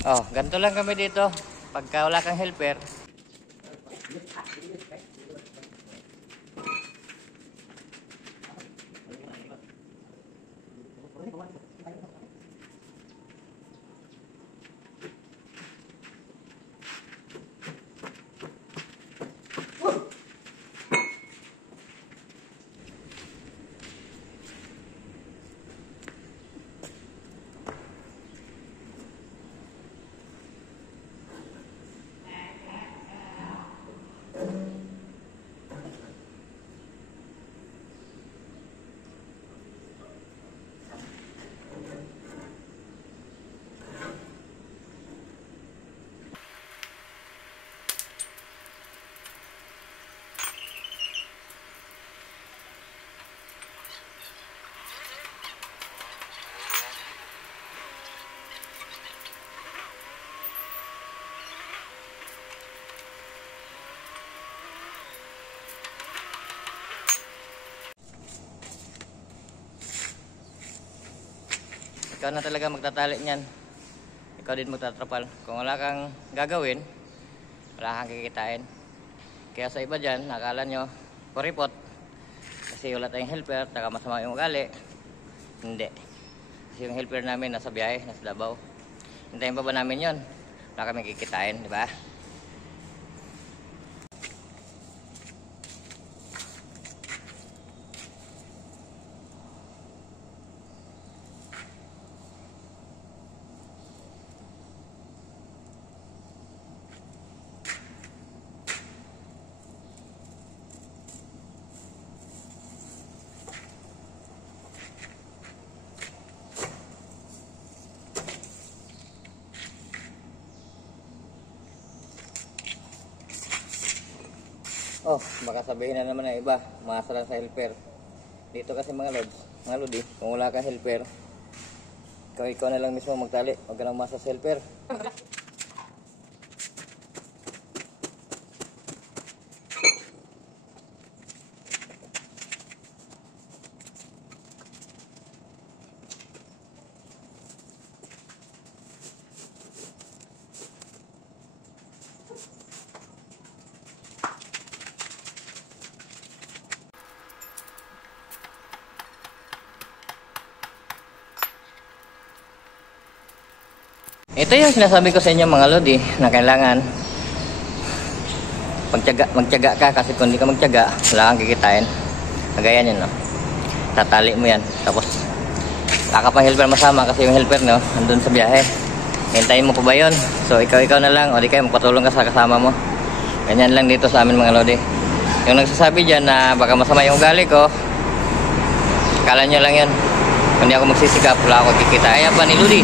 Oh, ganito lang kami dito. Pagka wala kang helper. Ikaw na talaga magtatali niyan. Ikaw din magtatrapal. Kung wala kang gagawin, wala kang kikitain. Kaya sa iba dyan, nakala nyo, kuripot. Kasi wala tayong helper, taka masama yung ugali. Hindi. Kasi yung helper namin nasa biyahe, nasa Davao. Hintayin pa ba namin yon? Wala kami kikitain, di ba? Oh, baka sabihin na naman ng iba, umasa lang sa helper. Dito kasi mga lodi, kung wala kang helper, ikaw na lang mismo magtali, huwag ka nang umasa sa helper. Ito yung sinasabi ko sa inyo mga lodi na kailangan magtiyaga ka, kasi kung hindi ka magtiyaga wala kang kikitain. Kagaya nyo, no? Tatali mo yan, tapos wala ka pang helper masama kasi yung helper, no, andun sa biyahe. Hintayin mo pa ba yun? So ikaw na lang, o di kayo magpatulong ka sa kasama mo. Ganyan lang dito sa amin mga lodi. Yung nagsasabi dyan na baka masama yung ugali ko, akala nyo lang yun. Kung di ako magsisikap, wala ako kikita. Ayan pa ni Lodi.